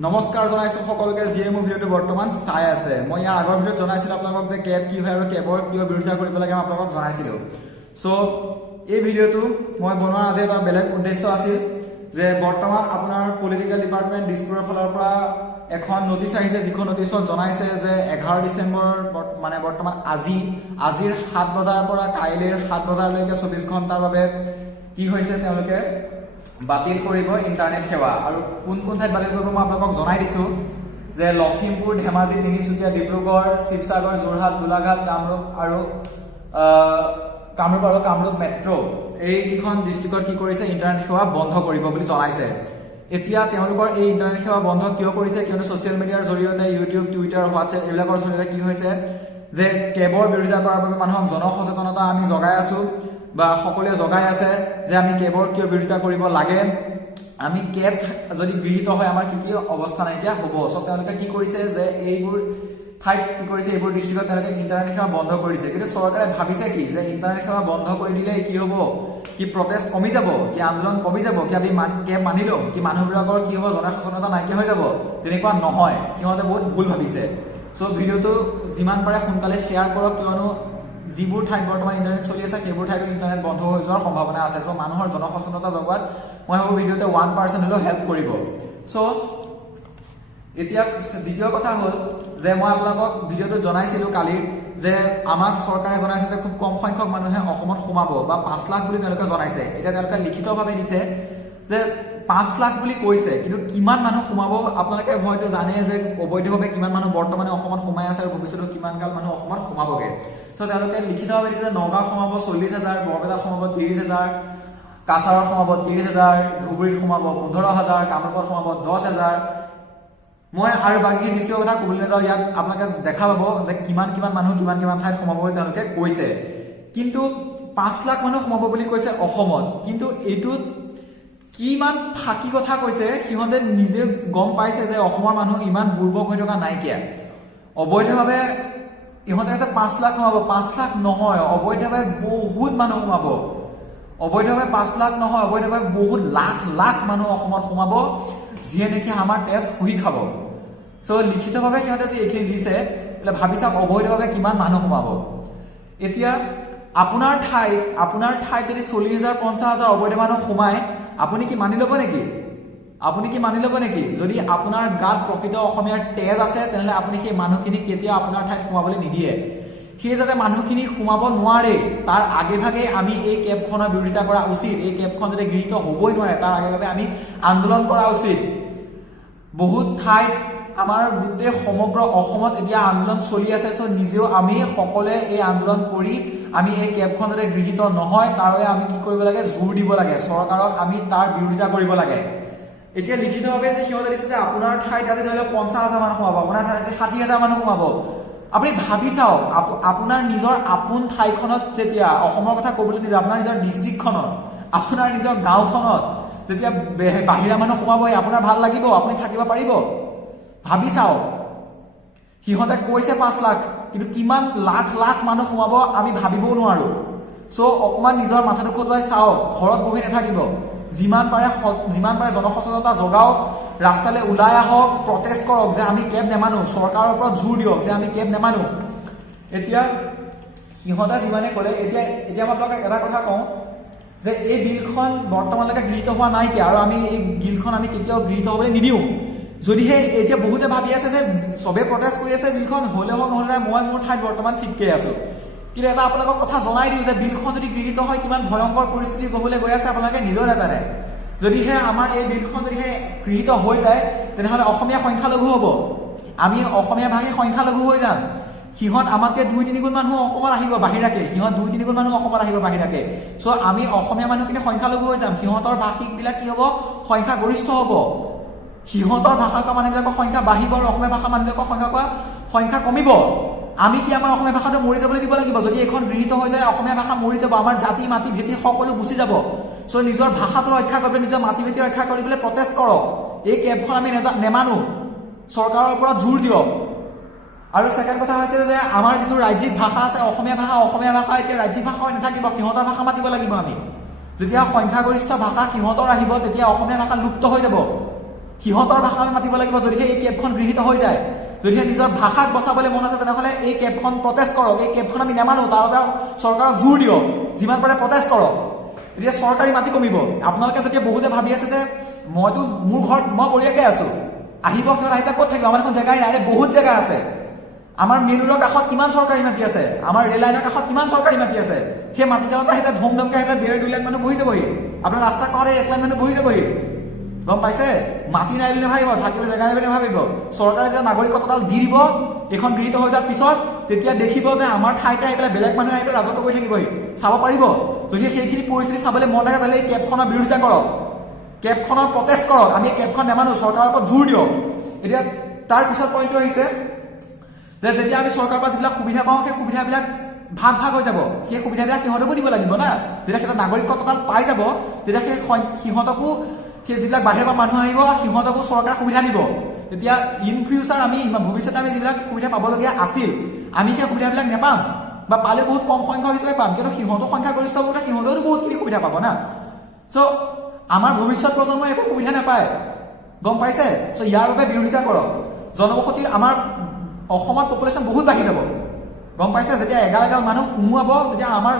নমস্কাৰ জনাইছো সকলোকে যিয়ে মোৰ ভিডিঅ'টো বৰ্তমান চাই আছে। মই ইয়াৰ আগৰ ভিডিঅ'ত জনাইছিলো আপোনালোকক যে কেব কি হয় আৰু কেবৰ কিয় বিৰোধিতা কৰিব লাগে মই আপোনালোকক জনাইছিলো। সো এই ভিডিঅ'টো মই বনোৱাৰ আজি এটা বেলেগ উদ্দেশ্য আছিল যে বৰ্তমান আপোনাৰ পলিটিকেল ডিপাৰ্টমেণ্ট দিছপুৰৰ ফালৰ পৰা এখন নটিচ আহিছে, যিখন নটিচত জনাইছে যে 11 ডিচেম্বৰ মানে বৰ্তমান আজিৰ 7 বজাৰ পৰা কাইলৈৰ 7 বজালৈকে 24 ঘণ্টাৰ বাবে কি হৈছে তেওঁলোকে বাতিল কৰিব ইন্টাৰনেট সেৱা। আৰু কোন কোন ঠাইত বাতিল কৰিব মই আপোনালোকক জনাই দিছো যে লখিমপুৰ, ধেমাজি, তিনিচুকীয়া, ডিব্ৰুগড়, শিৱসাগৰ, যোৰহাট, গোলাঘাট, কামৰূপ আৰু কামৰূপ মেট্ৰ' এইকেইখন ডিষ্ট্ৰিক্টত কি কৰিছে ইন্টাৰনেট সেৱা বন্ধ কৰিব বুলি জনাইছে। এতিয়া তেওঁলোকৰ এই ইন্টাৰনেট সেৱা বন্ধ কিয় কৰিছে, কিয়নো ছচিয়েল মিডিয়াৰ জৰিয়তে ইউটিউব, টুইটাৰ, হোৱাটছএপ এইবিলাকৰ জৰিয়তে কি হৈছে যে কেবৰ বিৰোধিতা কৰাৰ বাবে মানুহক জনসচেতনতা আমি জগাই আছো বা সকলোৱে জগাই আছে যে আমি কেবৰ কিয় বিৰোধিতা কৰিব লাগে, আমি কেব যদি গৃহীত হয় আমাৰ কি কি অৱস্থা নাইকিয়া হ'ব। সব তেওঁলোকে কি কৰিছে যে এইবোৰ ঠাইত কি কৰিছে, এইবোৰ ডিষ্ট্ৰিক্টত তেওঁলোকে ইন্টাৰনেট সেৱা বন্ধ কৰি দিছে। কিন্তু চৰকাৰে ভাবিছে কি যে ইন্টাৰনেট সেৱা বন্ধ কৰি দিলে কি হ'ব, কি প্ৰটেষ্ট কমি যাব, কি আন্দোলন কমি যাব, কি আমি কেব মানি ল'ম, কি মানুহবিলাকৰ কি হ'ব জনসচেতনতা নাইকিয়া হৈ যাব। তেনেকুৱা নহয়, সিহঁতে বহুত ভুল ভাবিছে। সো ভিডিঅ'টো যিমান পাৰে সোনকালে শ্বেয়াৰ কৰক, কিয়নো যিবোৰ ঠাইত বৰ্তমান ইন্টাৰনেট চলি আছে সেইবোৰ ঠাইতো ইন্টাৰনেট বন্ধ হৈ যোৱাৰ সম্ভাৱনা আছে। সো মানুহৰ জনসচেতনতা জগোৱাত মই ভাবো ভিডিঅ'তে 1% হলেও হেল্প কৰিব। সো এতিয়া দ্বিতীয় কথা হ'ল যে মই আপোনালোকক ভিডিঅ'টো জনাইছিলো কালি যে আমাক চৰকাৰে জনাইছে যে খুব কম সংখ্যক মানুহে অসমত সোমাব বা 5 লাখ বুলি তেওঁলোকে জনাইছে। এতিয়া তেওঁলোকে লিখিতভাৱে দিছে যে 5 লাখ বুলি কৈছে, কিন্তু কিমান মানুহ সোমাব আপোনালোকে হয়তো জানে যে অবৈধভাৱে কিমান মানুহ বৰ্তমানে অসমত সোমাই আছে আৰু ভৱিষ্যতে কিমান কাল মানুহ অসমত সোমাবগে। তো তেওঁলোকে লিখিতভাৱে দিছে যে নগাঁও সোমাব 40,000, বৰপেটাত সোমাব 30,000, কাছাৰত সোমাব 30,000, ধুবুৰীত সোমাব 15,000, কামৰূপত সোমাব 10,000। মই আৰু বাকী ডিষ্ট্ৰিক্টৰ কথা ক'বলৈ নাযাওঁ, ইয়াত আপোনালোকে দেখা পাব যে কিমান মানুহ কিমান ঠাইত সোমাব বুলি তেওঁলোকে কৈছে। কিন্তু 5 লাখ মানুহ সোমাব বুলি কৈছে অসমত, কিন্তু এইটোত কিমান ফাঁকি কথা কৈছে সিহঁতে নিজে গম পাইছে যে অসমৰ মানুহ ইমান বুৰ্বক হৈ থকা নাইকিয়া। অবৈধভাৱে ইহঁতে 5 লাখ সোমাব, 5 লাখ নহয়, অবৈধভাৱে বহুত মানুহ সোমাব। অবৈধভাৱে 5 লাখ নহয়, অবৈধভাৱে বহুত লাখ মানুহ অসমত সোমাব, যিয়ে নেকি আমাৰ তেজ শুহি খাব। সো লিখিতভাৱে সিহঁতে যে এইখিনি দিছে ভাবি চাওক অবৈধভাৱে কিমান মানুহ সোমাব। এতিয়া আপোনাৰ ঠাইত যদি 40,000 50,000 অবৈধ মানুহ সোমায় আপুনি কি মানি ল'ব নেকি? যদি আপোনাৰ গাত প্ৰকৃত অসমীয়াৰ তেজ আছে তেনেহ'লে আপুনি সেই মানুহখিনিক কেতিয়াও আপোনাৰ ঠাইত সোমাবলৈ নিদিয়ে। সেই যাতে মানুহখিনি সোমাব নোৱাৰে তাৰ আগে ভাগে আমি এই কেবখনৰ বিৰোধিতা কৰা উচিত। এই কেবখন যাতে গৃহীত হ'বই নোৱাৰে তাৰ আগে ভাগে আমি আন্দোলন কৰা উচিত। বহুত ঠাইত আমাৰ গোটেই সমগ্ৰ অসমত এতিয়া আন্দোলন চলি আছে। সো নিজেও আমি সকলোৱে এই আন্দোলন কৰি আমি এই কেবখন যাতে গৃহীত নহয় তাৰ বাবে আমি কি কৰিব লাগে, জোৰ দিব লাগে, চৰকাৰক আমি তাৰ বিৰোধিতা কৰিব লাগে। এতিয়া লিখিতভাৱে যে সিহঁতে দিছে যে আপোনাৰ ঠাইত আজি ধৰি লওক 50,000 মানুহ সোমাব, আপোনাৰ ঠাইত আজি 60,000 মানুহ সোমাব। আপুনি ভাবি চাওক আপোনাৰ নিজৰ আপোন ঠাইখনত যেতিয়া অসমৰ কথা ক'বলৈ নিছে, আপোনাৰ নিজৰ ডিষ্ট্ৰিক্টখনত, আপোনাৰ নিজৰ গাঁওখনত যেতিয়া বাহিৰা মানুহ সোমাব আপোনাৰ ভাল লাগিব, আপুনি থাকিব পাৰিব? ভাবি চাওক, সিহঁতে কৈছে 5 লাখ, কিন্তু কিমান লাখ মানুহ সোমাব আমি ভাবিবও নোৱাৰো। সো অকমান নিজৰ মাথাটো খটুৱাই চাওক, ঘৰত বহি নাথাকিব, যিমান পাৰে জনসচেতনতা জগাওক, ৰাস্তালৈ ওলাই আহক, প্ৰটেষ্ট কৰক যে আমি কেব নেমানো, চৰকাৰৰ ওপৰত জোৰ দিয়ক যে আমি কেব নেমানো। এতিয়া সিহঁতে যিমানে ক'লে, এতিয়া মই আপোনালোকক এটা কথা কওঁ যে এই বিলখন বৰ্তমানলৈকে গৃহীত হোৱা নাইকিয়া আৰু আমি এই বিলখন আমি কেতিয়াও গৃহীত হ'বলৈ নিদিওঁ। যদিহে এতিয়া বহুতে ভাবি আছে যে চবে প্ৰটেষ্ট কৰি আছে বিলখন হ'লে হওক নহ'লে মই মোৰ ঠাইত বৰ্তমান ঠিককৈ আছো, কিন্তু এটা আপোনালোকক কথা জনাই দিওঁ যে বিলখন যদি গৃহীত হয় কিমান ভয়ংকৰ পৰিস্থিতি হ'বলৈ গৈ আছে আপোনালোকে নিজেও নাজানে। যদিহে আমাৰ এই বিলখন যদিহে গৃহীত হৈ যায় তেনেহ'লে অসমীয়া সংখ্যালঘু হ'ব, আমি অসমীয়া ভাষী সংখ্যালঘু হৈ যাম। সিহঁত আমাতকৈ 2-3 গুণ মানুহ অসমত আহিব বাহিৰাকে, সো আমি অসমীয়া মানুহখিনি সংখ্যালঘু হৈ যাম। সিহঁতৰ ভাষিকবিলাক কি হ'ব, সংখ্যাগৰিষ্ঠ হ'ব। সিহঁতৰ ভাষা কোৱা মানুহবিলাকৰ সংখ্যা বাঢ়িব আৰু অসমীয়া ভাষা মানুহবিলাকৰ সংখ্যা কমিব। আমি কি আমাৰ অসমীয়া ভাষাটো মৰি যাবলৈ দিব লাগিব? যদি এইখন গৃহীত হৈ যায় অসমীয়া ভাষা মৰি যাব, আমাৰ জাতি মাটি ভেটি সকলো গুচি যাব। সো নিজৰ ভাষাটো ৰক্ষা কৰিবলৈ, নিজৰ মাটি ভেটি ৰক্ষা কৰিবলৈ প্ৰটেষ্ট কৰক। এই কেবখন আমি নেমানো, চৰকাৰৰ ওপৰত জোৰ দিয়ক। আৰু ছেকেণ্ড কথা হৈছে যে আমাৰ যিটো ৰাজ্যিক ভাষা আছে অসমীয়া ভাষা এতিয়া ৰাজ্যিক ভাষা হৈ নাথাকিব, সিহঁতৰ ভাষা মাতিব লাগিব আমি। যেতিয়া সংখ্যাগৰিষ্ঠ ভাষা সিহঁতৰ আহিব তেতিয়া অসমীয়া ভাষা লুপ্ত হৈ যাব। সিহঁতৰ ভাষা আমি মাতিব লাগিব যদিহে এই কেবখন গৃহীত হৈ যায়। যদিহে নিজৰ ভাষাক বচাবলৈ মন আছে তেনেহ'লে এই কেবখন প্ৰটেষ্ট কৰক, এই কেবখন আমি নেমানো, তাৰ বাবে চৰকাৰক জোৰ দিয়ক, যিমান পাৰে প্ৰটেষ্ট কৰক। এতিয়া চৰকাৰী মাটি কমিব। আপোনালোকে যেতিয়া বহুতে ভাবি আছে যে মইতো মোৰ ঘৰত মই বঢ়িয়াকৈ আছো, আহিব সিহঁত আহি পেলাই ক'ত থাকিব, আমাৰ এখন জেগাই নাই, বহুত জেগা আছে। আমাৰ মেইন ৰোডৰ কাষত কিমান চৰকাৰী মাটি আছে, আমাৰ ৰেল লাইনৰ কাষত কিমান চৰকাৰী মাটি আছে। সেই মাটিকালত আহি পেলাই ধুমধামকৈ আহি পেলাই 1.5-2 লাখ মানুহ বহি যাবহি, আপোনাৰ ৰাস্তা কাষতে 1 লাখ মানুহ বহি যাবহি। গম পাইছে? মাটি নাই বুলি নাভাবিব, থাকিবলৈ জেগা নাই বুলি নাভাবিব। চৰকাৰে যেতিয়া নাগৰিকত্বডাল দি দিব এইখন গৃহীত হৈ যোৱাৰ পিছত, তেতিয়া দেখিব যে আমাৰ ঠাইতে আহি পেলাই বেলেগ মানুহে আহি পেলাই ৰাজত্ব কৰি থাকিবহি, চাব পাৰিব। যদি সেইখিনি পৰিস্থিতি চাবলৈ মন লাগে তাহলে এই কেবখনৰ বিৰোধিতা কৰক, কেবখনৰ প্ৰটেষ্ট কৰক। আমি এই কেবখন নেমানো, চৰকাৰৰ ওপৰত জোৰ দিয়ক। এতিয়া তাৰ পিছত পইণ্টটো আহিছে যে যেতিয়া আমি চৰকাৰৰ পৰা যিবিলাক সুবিধা পাওঁ সেই সুবিধাবিলাক ভাগ ভাগ হৈ যাব, সেই সুবিধাবিলাক সিহঁতকো দিব লাগিব না। যেতিয়া সিহঁতৰ নাগৰিকত্বডাল পাই যাব তেতিয়া সেই সিহঁতকো, সেই যিবিলাক বাহিৰৰ পৰা মানুহ আহিব সিহঁতকো চৰকাৰে সুবিধা দিব। তেতিয়া ইন ফিউচাৰ আমি ভৱিষ্যতে আমি যিবিলাক সুবিধা পাবলগীয়া আছিল আমি সেই সুবিধাবিলাক নেপাম, বা পালে বহুত কম সংখ্যক হিচাপে পাম। কিন্তু সিহঁতৰ সংখ্যাগৰিষ্ঠ বোলে সিহঁতেও বহুতখিনি সুবিধা পাব না। চ' আমাৰ ভৱিষ্যত প্ৰজন্মই একো সুবিধা নাপায়, গম পাইছে? চ' ইয়াৰ বাবে বিৰোধিতা কৰক। জনবসতি আমাৰ অসমৰ পপুলেশ্যন বহুত বাঢ়ি যাব, গম পাইছে? যেতিয়া এগাল এগাল মানুহ সোমোৱাব তেতিয়া আমাৰ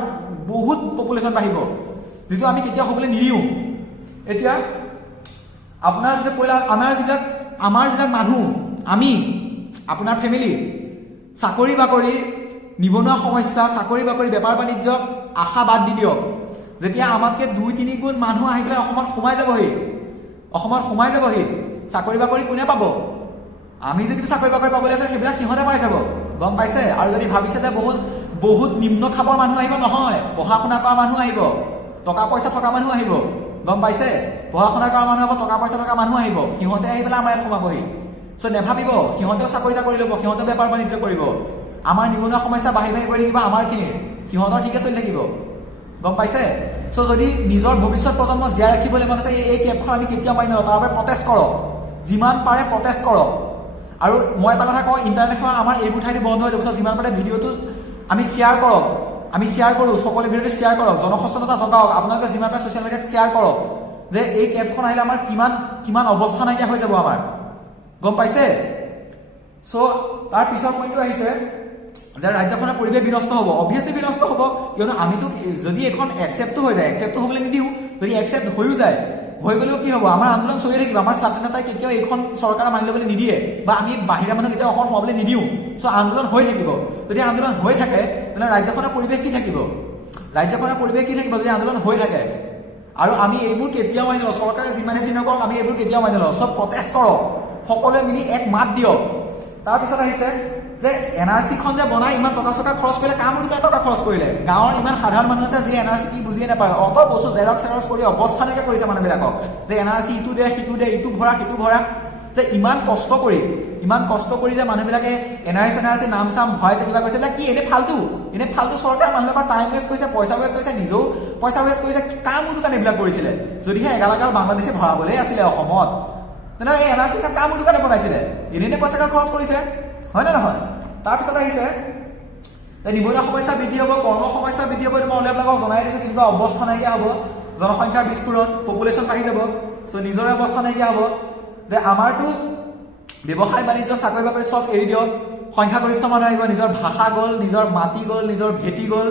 বহুত পপুলেশ্যন বাঢ়িব, যিটো আমি কেতিয়াও হ'বলৈ নিদিওঁ। এতিয়া আপোনাৰ যেতিয়া পইলা আমাৰ যিবিলাক মানুহ, আমি আপোনাৰ ফেমিলি, চাকৰি বাকৰি, নিবনুৱা সমস্যা, চাকৰি বাকৰি, বেপাৰ বাণিজ্য আশা বাদ দি দিয়ক। যেতিয়া আমাতকৈ 2-3 গুণ মানুহ আহি পেলাই অসমত সোমাই যাবহি, চাকৰি বাকৰি কোনে পাব? আমি যদি চাকৰি বাকৰি পাবলৈ আছে সেইবিলাক সিহঁতে পাই যাব, গম পাইছে? আৰু যদি ভাবিছে যে বহুত নিম্ন খাপৰ মানুহ আহিব, নহয়, পঢ়া শুনা কৰা মানুহ আহিব, টকা পইচা থকা মানুহ আহিব, গম পাইছে? পঢ়া শুনা কৰা মানুহ আহিব, টকা পইচা থকা মানুহ আহিব, সিহঁতে আহি পেলাই আমাৰ ইয়াত সোমাবহি। চ' নেভাবিব সিহঁতেও চাকৰি তাকৰি ল'ব, সিহঁতেও বেপাৰ বাণিজ্য কৰিব, আমাৰ নিবনুৱা সমস্যা বাঢ়ি গৈ থাকিব, আমাৰখিনিৰ সিহঁতৰ ঠিকে চলি থাকিব, গম পাইছে? চ' যদি নিজৰ ভৱিষ্যত প্ৰজন্ম জীয়াই ৰাখিবলৈ মন আছে এই কেবখন আমি কেতিয়াও মানি নলওঁ, তাৰ বাবে প্ৰটেষ্ট কৰক, যিমান পাৰে প্ৰটেষ্ট কৰক। আৰু মই এটা কথা কওঁ, ইণ্টাৰনেট সেৱা আমাৰ এইবোৰ ঠাইতে বন্ধ হৈ যাব। যিমান পাৰে ভিডিঅ'টো আমি শ্বেয়াৰ কৰক, আমি শ্বেয়াৰ কৰোঁ, সকলো ভিডিঅ'টো শ্বেয়াৰ কৰক, জনসচেতনতা জগাওক। আপোনালোকে যিমান পাৰে ছ'চিয়েল মিডিয়াত শ্বেয়াৰ কৰক যে এই কেবখন আহিলে আমাৰ কিমান অৱস্থা নাইকিয়া হৈ যাব আমাৰ, গম পাইছে? চ' তাৰ পিছৰ পইণ্টটো আহিছে যে ৰাজ্যখনৰ পৰিৱেশ বিনষ্ট হ'ব। অভিয়াছলি বিনষ্ট হ'ব, কিয়নো আমিতো যদি এখন একচেপ্টটো হৈ যায়, একচেপ্টটো হ'বলৈ নিদিওঁ, যদি একচেপ্ট হৈও যায়, হৈ গ'লেও কি হ'ব, আমাৰ আন্দোলন চলি থাকিব। আমাৰ স্বাধীনতাই কেতিয়াও এইখন চৰকাৰে মানি ল'বলৈ নিদিয়ে, বা আমি বাহিৰা মানুহ কেতিয়াও অসমত সোমাবলৈ নিদিওঁ। চ' আন্দোলন হৈ থাকিব। যদি আন্দোলন হৈ থাকে তেনেহ'লে ৰাজ্যখনৰ পৰিৱেশ কি থাকিব? যদি আন্দোলন হৈ থাকে। আৰু আমি এইবোৰ কেতিয়াও মানি নলওঁ, চৰকাৰে যিমানে যি নকৰক আমি এইবোৰ কেতিয়াও মানি নলওঁ। চব প্ৰটেষ্ট কৰক, সকলোৱে মিলি এক মাত দিয়ক। তাৰপিছত আহিছে যে NRC খন যে বনাই ইমান টকা চকা খৰচ কৰিলে, কাম টকা খৰচ কৰিলে। গাঁৱৰ ইমান সাধাৰণ মানুহ আছে যি NRC কি বুজিয়ে নাপায়, অত বস্তু জেৰক্স কৰি অৱস্থা নাইকিয়া কৰিছে মানুহবিলাকক, যে NRC ইটো দে সিটো দে, ইটো ভৰা সিটো ভৰা। যে ইমান কষ্ট কৰি যে মানুহবিলাকে NRC নাম চাম ভৰাইছে, কিবা কৰিছে, কি এনে ফাল্টু চৰকাৰে মানুহবিলাকৰ টাইম ৱেষ্ট কৰিছে, পইচা ৱেষ্ট কৰিছে, নিজেও পইচা ৱেষ্ট কৰিছে। কাৰ মূৰটো কাৰণে এইবিলাক কৰিছিলে? যদিহে এগাল বাংলাদেশী ভৰাবলৈ আছিলে অসমত, তেনেহ'লে এই NRC কাৰ মূৰটো কাৰণে বনাইছিলে? এনে পইচা খৰচ কৰিছে, হয় নে নহয়? তাৰপিছত আহিছে নিবনুৱা সমস্যা বৃদ্ধি হ'ব, কৰ্ম সমস্যা বৃদ্ধি হ'ব। মই আপোনালোকক জনাই দিছোঁ কেনেকুৱা অৱস্থা নাইকিয়া হ'ব, জনসংখ্যাৰ বিস্ফোৰণ, পপুলেশ্যন বাঢ়ি যাব। চ' নিজৰে অৱস্থা নাইকিয়া হ'ব। যে আমাৰতো ব্যৱসায় বাণিজ্য, চাকৰি বাকৰি চব এৰি দিয়ক, সংখ্যাগৰিষ্ঠ মানুহ আহিব, নিজৰ ভাষা গ'ল, নিজৰ মাটি গ'ল, নিজৰ ভেটি গ'ল,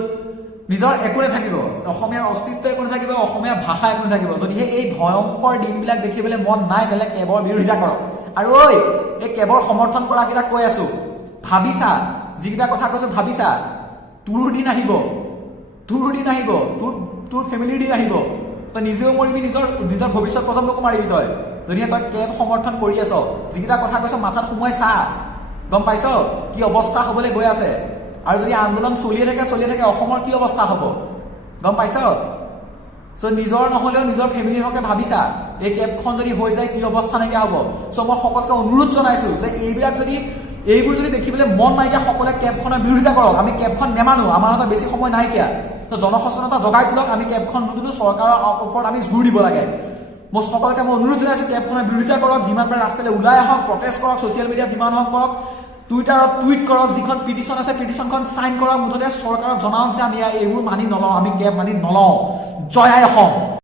নিজৰ একো নাথাকিব, অসমীয়াৰ অস্তিত্ব একো নাথাকিব, অসমীয়া ভাষা একো নাথাকিব। যদিহে এই ভয়ংকৰ দিনবিলাক দেখিবলৈ মন নাই তেনেহ'লে কেবৰ বিৰোধিতা কৰক। আৰু এই কেবৰ সমৰ্থন কৰাকেইটা কৈ আছো, ভাবিছা যিকেইটা কথা কৈছো, ভাবিছা তোৰ দিন আহিব, তোৰ ফেমিলিৰ দিন আহিব, তই নিজেও মৰিবি, নিজৰ ভৱিষ্যত প্ৰজন্মকো মাৰিবি তই, যদিহে তই কেব সমৰ্থন কৰি আছ। যিকেইটা কথা কৈছ মাথাত সোমোৱাই চা, গম পাইছ কি অৱস্থা হ'বলৈ গৈ আছে। আৰু যদি আন্দোলন চলিয়ে থাকে অসমৰ কি অৱস্থা হ'ব, গম পাইছ? চ' নিজৰ নহ'লেও নিজৰ ফেমিলিৰ হকে ভাবিছা, এই কেবখন যদি হৈ যায় কি অৱস্থা নাইকিয়া হ'ব। চ' মই সকলোকে অনুৰোধ জনাইছো যে এইবোৰ যদি দেখিবলৈ মন নাইকিয়া, সকলোৱে কেবখনৰ বিৰোধিতা কৰক। আমি কেবখন নেমানো, আমাৰ হাতত বেছি সময় নাইকিয়া। ত' জনসচেতনতা জগাই তোলক, আমি কেবখন নুতুলো, চৰকাৰৰ ওপৰত আমি জোৰ দিব লাগে। মই সকলোকে অনুৰোধ জনাইছো কেবখনৰ বিৰোধিতা কৰক, যিমান পাৰে ৰাস্তালৈ ওলাই আহক, প্ৰটেষ্ট কৰক, ছ'চিয়েল মিডিয়াত যিমান হওক কৰক, টুইটাৰত টুইট কৰক, যিখন পিটিশ্যন আছে পিটিশ্যনখন চাইন কৰক, মুঠতে চৰকাৰক জনাওক যে আমি এইবোৰ মানি নলওঁ, আমি কেব মানি নলওঁ। জয় আই অসম।